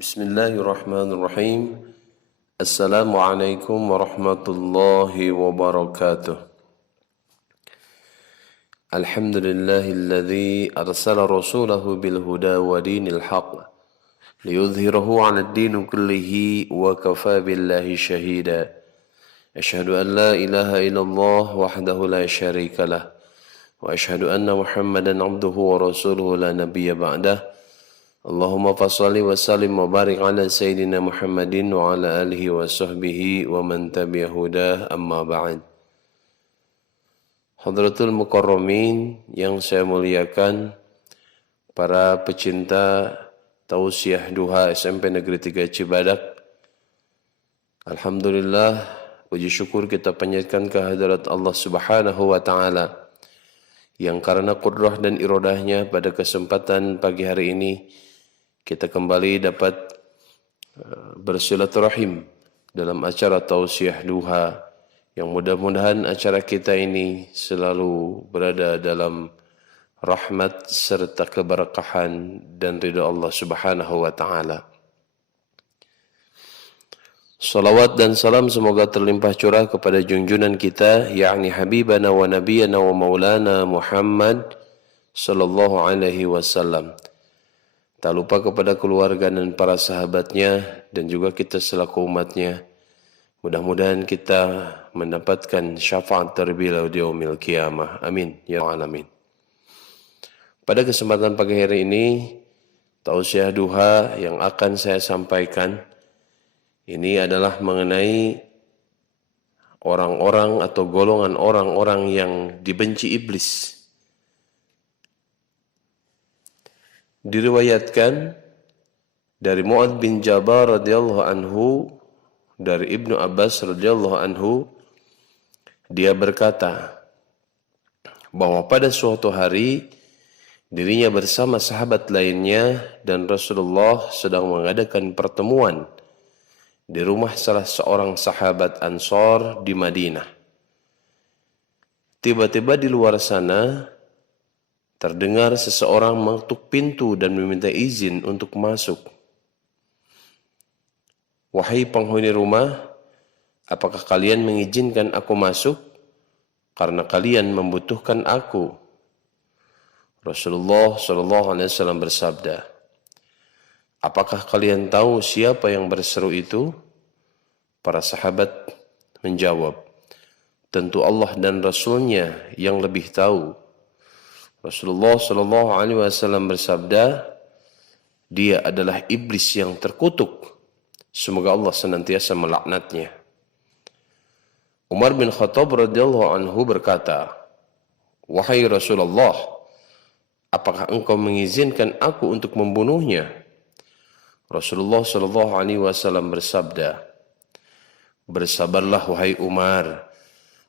Bismillahirrahmanirrahim. Assalamualaikum warahmatullahi wabarakatuh. Alhamdulillahilladzi arsala rasulahu bil huda wa dinil haqq liyudhhirahu 'alad din kullihi wa kafa billahi shahida. Asyhadu an la ilaha illallah wahdahu la syarika lah wa asyhadu anna Muhammadan 'abduhu wa rasuluhu la nabiyya ba'dah. Allahumma fassalli wa sallim wa barik ala Sayyidina Muhammadin wa ala alihi wa sahbihi wa man tabi'a hudah amma ba'd. Hadratul Mukarramin yang saya muliakan, para pecinta Tausiah Duha SMP Negeri 3 Cibadak. Alhamdulillah, puji syukur kita panjatkan kehadirat Allah Subhanahu wa Ta'ala yang karena kudrah dan iradahnya pada kesempatan pagi hari ini kita kembali dapat bersilaturahim dalam acara Tausiah Duha, yang mudah-mudahan acara kita ini selalu berada dalam rahmat serta keberkahan dan ridha Allah Subhanahu wa Ta'ala. Salawat dan salam semoga terlimpah curah kepada junjungan kita, yakni Habibana wa Nabiyana wa Maulana Muhammad sallallahu alaihi wasallam. Tak lupa kepada keluarga dan para sahabatnya dan juga kita selaku umatnya. Mudah-mudahan kita mendapatkan syafaat terbilau di yaumil qiyamah. Amin ya rabbal alamin. Pada kesempatan pagi hari ini, Tausiah Duha yang akan saya sampaikan ini adalah mengenai orang-orang atau golongan orang-orang yang dibenci iblis. Diriwayatkan dari Mu'adz bin Jabal radhiyallahu anhu, dari Ibnu Abbas radhiyallahu anhu, dia berkata bahwa pada suatu hari dirinya bersama sahabat lainnya dan Rasulullah sedang mengadakan pertemuan di rumah salah seorang sahabat Ansor di Madinah. Tiba-tiba di luar sana terdengar seseorang mengetuk pintu dan meminta izin untuk masuk. Wahai penghuni rumah, apakah kalian mengizinkan aku masuk? Karena kalian membutuhkan aku. Rasulullah SAW bersabda, apakah kalian tahu siapa yang berseru itu? Para sahabat menjawab, tentu Allah dan Rasulnya yang lebih tahu. Rasulullah SAW bersabda, dia adalah iblis yang terkutuk. Semoga Allah senantiasa melaknatnya. Umar bin Khattab radhiyallahu anhu berkata, wahai Rasulullah, apakah engkau mengizinkan aku untuk membunuhnya? Rasulullah SAW bersabda, bersabarlah wahai Umar,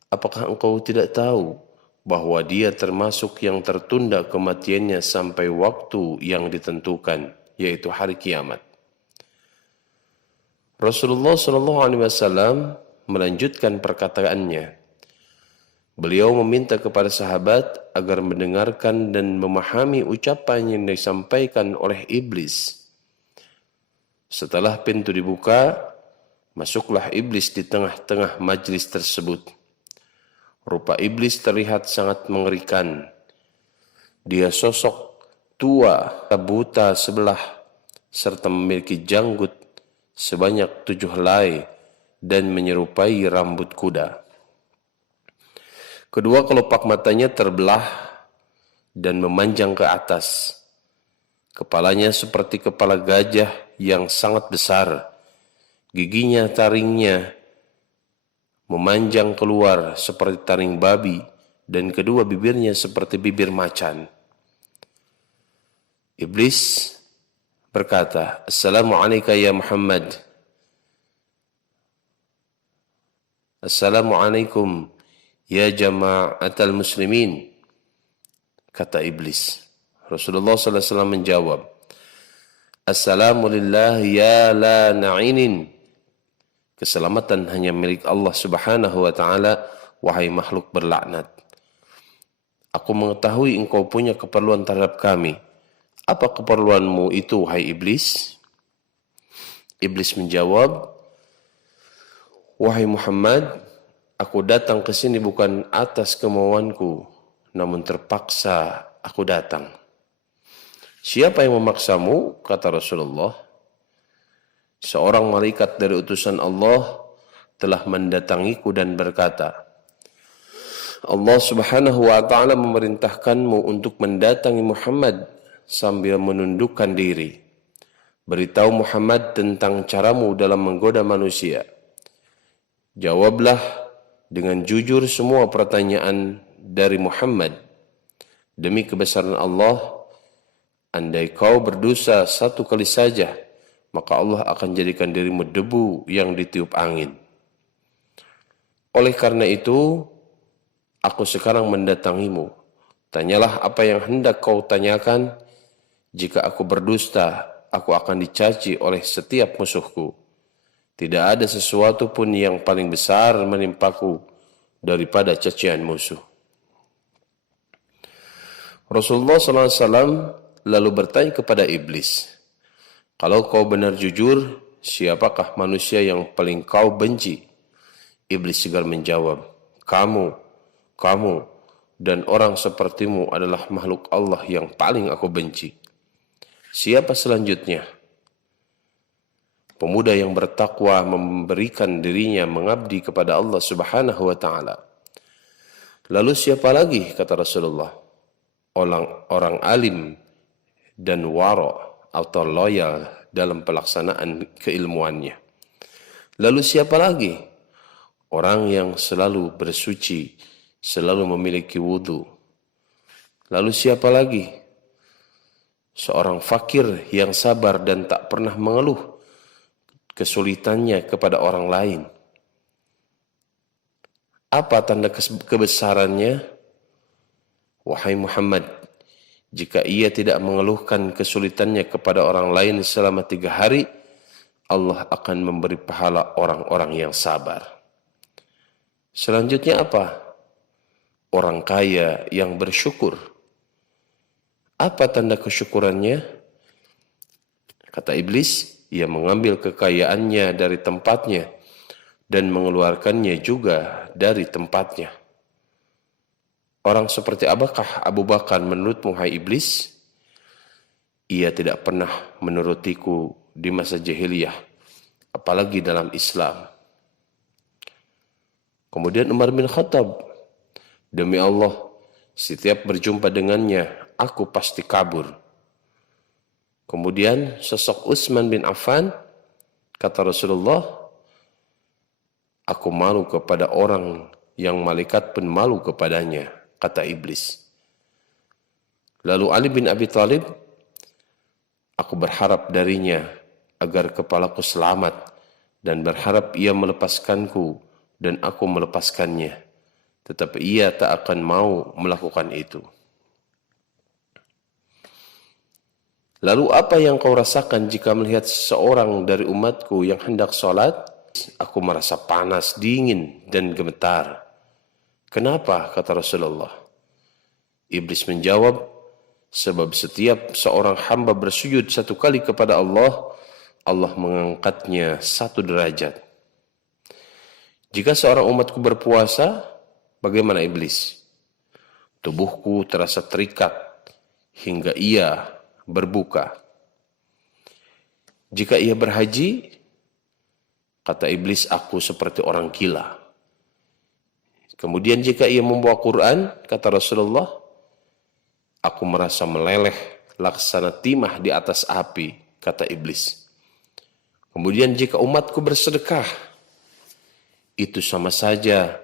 apakah engkau tidak tahu bahwa dia termasuk yang tertunda kematiannya sampai waktu yang ditentukan, yaitu hari kiamat. Rasulullah SAW melanjutkan perkataannya. Beliau meminta kepada sahabat agar mendengarkan dan memahami ucapan yang disampaikan oleh iblis. Setelah pintu dibuka, masuklah iblis di tengah-tengah majlis tersebut. Rupa iblis terlihat sangat mengerikan. Dia sosok tua, buta sebelah, serta memiliki janggut sebanyak 7 helai dan menyerupai rambut kuda. Kedua kelopak matanya terbelah dan memanjang ke atas. Kepalanya seperti kepala gajah yang sangat besar. Giginya taringnya memanjang keluar seperti taring babi dan kedua bibirnya seperti bibir macan. Iblis berkata, Assalamualaikum ya Muhammad. Assalamualaikum ya jama'atal muslimin. Kata iblis. Rasulullah SAW menjawab, Assalamualillah ya la na'inin. Keselamatan hanya milik Allah Subhanahu wa Ta'ala, wahai makhluk berlaknat. Aku mengetahui engkau punya keperluan terhadap kami. Apa keperluanmu itu, wahai iblis? Iblis menjawab, "Wahai Muhammad, aku datang ke sini bukan atas kemauanku, namun terpaksa aku datang." "Siapa yang memaksamu?" kata Rasulullah. "Seorang malaikat dari utusan Allah telah mendatangiku dan berkata, Allah subhanahu wa ta'ala memerintahkanmu untuk mendatangi Muhammad sambil menundukkan diri. Beritahu Muhammad tentang caramu dalam menggoda manusia. Jawablah dengan jujur semua pertanyaan dari Muhammad. Demi kebesaran Allah, andai kau berdosa satu kali saja, maka Allah akan jadikan dirimu debu yang ditiup angin. Oleh karena itu, aku sekarang mendatangimu. Tanyalah apa yang hendak kau tanyakan. Jika aku berdusta, aku akan dicaci oleh setiap musuhku. Tidak ada sesuatu pun yang paling besar menimpaku daripada cacian musuh." Rasulullah SAW lalu bertanya kepada iblis, "Kalau kau benar jujur, siapakah manusia yang paling kau benci?" Iblis segar menjawab, Kamu, dan orang sepertimu adalah makhluk Allah yang paling aku benci." "Siapa selanjutnya?" "Pemuda yang bertakwa memberikan dirinya mengabdi kepada Allah subhanahu wa ta'ala." "Lalu siapa lagi?" kata Rasulullah. Orang alim dan wara atau loyal dalam pelaksanaan keilmuannya." "Lalu siapa lagi?" "Orang yang selalu bersuci, selalu memiliki wudu." "Lalu siapa lagi?" "Seorang fakir yang sabar dan tak pernah mengeluh kesulitannya kepada orang lain." "Apa tanda kebesarannya?" "Wahai Muhammad, jika ia tidak mengeluhkan kesulitannya kepada orang lain selama 3 hari, Allah akan memberi pahala orang-orang yang sabar." "Selanjutnya apa?" "Orang kaya yang bersyukur." "Apa tanda kesyukurannya?" Kata iblis, ia mengambil kekayaannya dari tempatnya dan mengeluarkannya juga dari tempatnya. "Orang seperti apakah Abu Bakar menurutmu, hai iblis?" "Ia tidak pernah menurutiku di masa jahiliyah, apalagi dalam Islam." Kemudian Umar bin Khattab, "Demi Allah, setiap berjumpa dengannya, aku pasti kabur." Kemudian sosok Utsman bin Affan, kata Rasulullah, "Aku malu kepada orang yang malaikat pun malu kepadanya," kata iblis. Lalu Ali bin Abi Thalib, "Aku berharap darinya agar kepalaku selamat dan berharap ia melepaskanku dan aku melepaskannya. Tetapi ia tak akan mau melakukan itu." "Lalu apa yang kau rasakan jika melihat seseorang dari umatku yang hendak sholat?" "Aku merasa panas, dingin, dan gemetar." "Kenapa?" kata Rasulullah. Iblis menjawab, "Sebab setiap seorang hamba bersujud 1 kali kepada Allah, Allah mengangkatnya 1 derajat. Jika seorang umatku berpuasa, bagaimana iblis? Tubuhku terasa terikat hingga ia berbuka. Jika ia berhaji, kata iblis, aku seperti orang gila. Kemudian jika ia membawa Quran, kata Rasulullah, aku merasa meleleh laksana timah di atas api, kata iblis. Kemudian jika umatku bersedekah, itu sama saja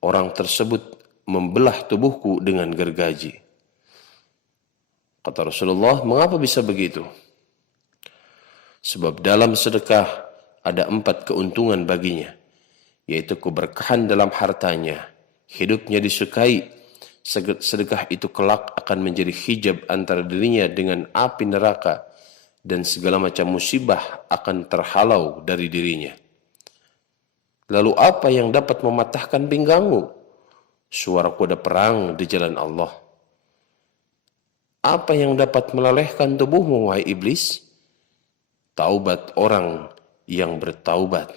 orang tersebut membelah tubuhku dengan gergaji. Kata Rasulullah, mengapa bisa begitu? Sebab dalam sedekah ada 4 keuntungan baginya, yaitu keberkahan dalam hartanya, hidupnya disukai, sedekah itu kelak akan menjadi hijab antara dirinya dengan api neraka, dan segala macam musibah akan terhalau dari dirinya. Lalu apa yang dapat mematahkan pinggangmu? Suara kuda perang di jalan Allah. Apa yang dapat melelehkan tubuhmu, wahai iblis? taubat orang yang bertaubat.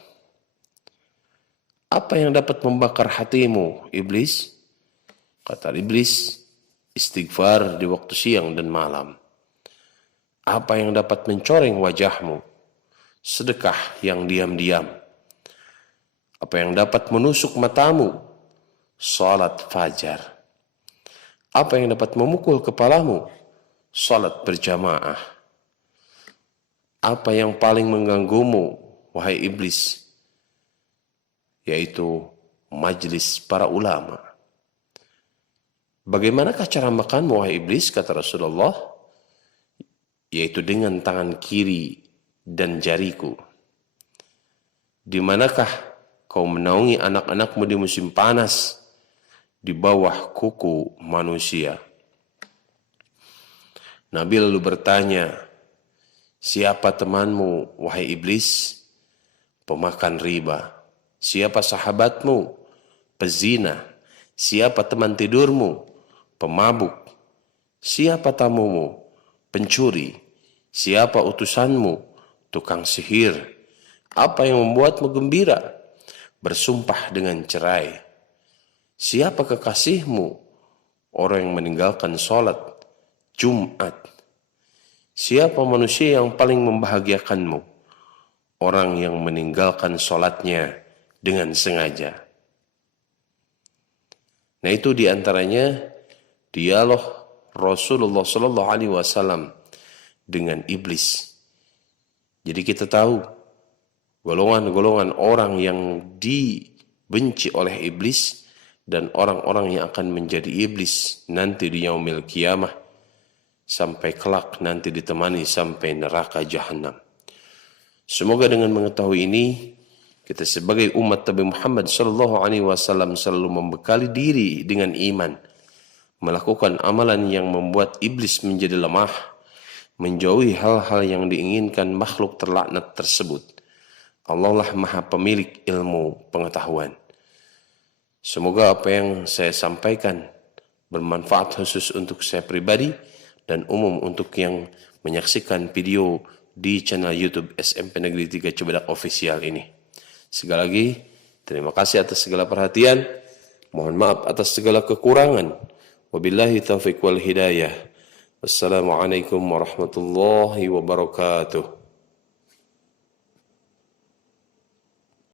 Apa yang dapat membakar hatimu, iblis? Kata iblis, istighfar di waktu siang dan malam. Apa yang dapat mencoreng wajahmu? Sedekah yang diam-diam. Apa yang dapat menusuk matamu? Salat fajar. Apa yang dapat memukul kepalamu? Salat berjamaah. Apa yang paling mengganggumu, wahai iblis? Yaitu majlis para ulama. Bagaimanakah cara makanmu, wahai iblis? Kata Rasulullah, yaitu dengan tangan kiri dan jariku. Di manakah kau menaungi anak-anakmu di musim panas? Di bawah kuku manusia. Nabi lalu bertanya, siapa temanmu, wahai iblis? Pemakan riba. Siapa sahabatmu? Pezina. Siapa teman tidurmu? Pemabuk. Siapa tamumu? Pencuri. Siapa utusanmu? Tukang sihir. Apa yang membuatmu gembira? Bersumpah dengan cerai. Siapa kekasihmu? Orang yang meninggalkan sholat Jumat. Siapa manusia yang paling membahagiakanmu? Orang yang meninggalkan sholatnya dengan sengaja. Nah, itu diantaranya dialog Rasulullah SAW dengan iblis. Jadi kita tahu golongan-golongan orang yang dibenci oleh iblis dan orang-orang yang akan menjadi iblis nanti di yaumil qiyamah sampai kelak nanti ditemani sampai neraka jahanam. Semoga dengan mengetahui ini kita sebagai umat Nabi Muhammad SAW selalu membekali diri dengan iman, melakukan amalan yang membuat iblis menjadi lemah, menjauhi hal-hal yang diinginkan makhluk terlaknat tersebut. Allah lah Maha Pemilik ilmu pengetahuan. Semoga apa yang saya sampaikan bermanfaat khusus untuk saya pribadi dan umum untuk yang menyaksikan video di channel YouTube SMP Negeri 3 Cibadak Official ini. Sekali lagi, terima kasih atas segala perhatian. Mohon maaf atas segala kekurangan. Wabillahi taufiq wal hidayah. Wassalamualaikum warahmatullahi wabarakatuh.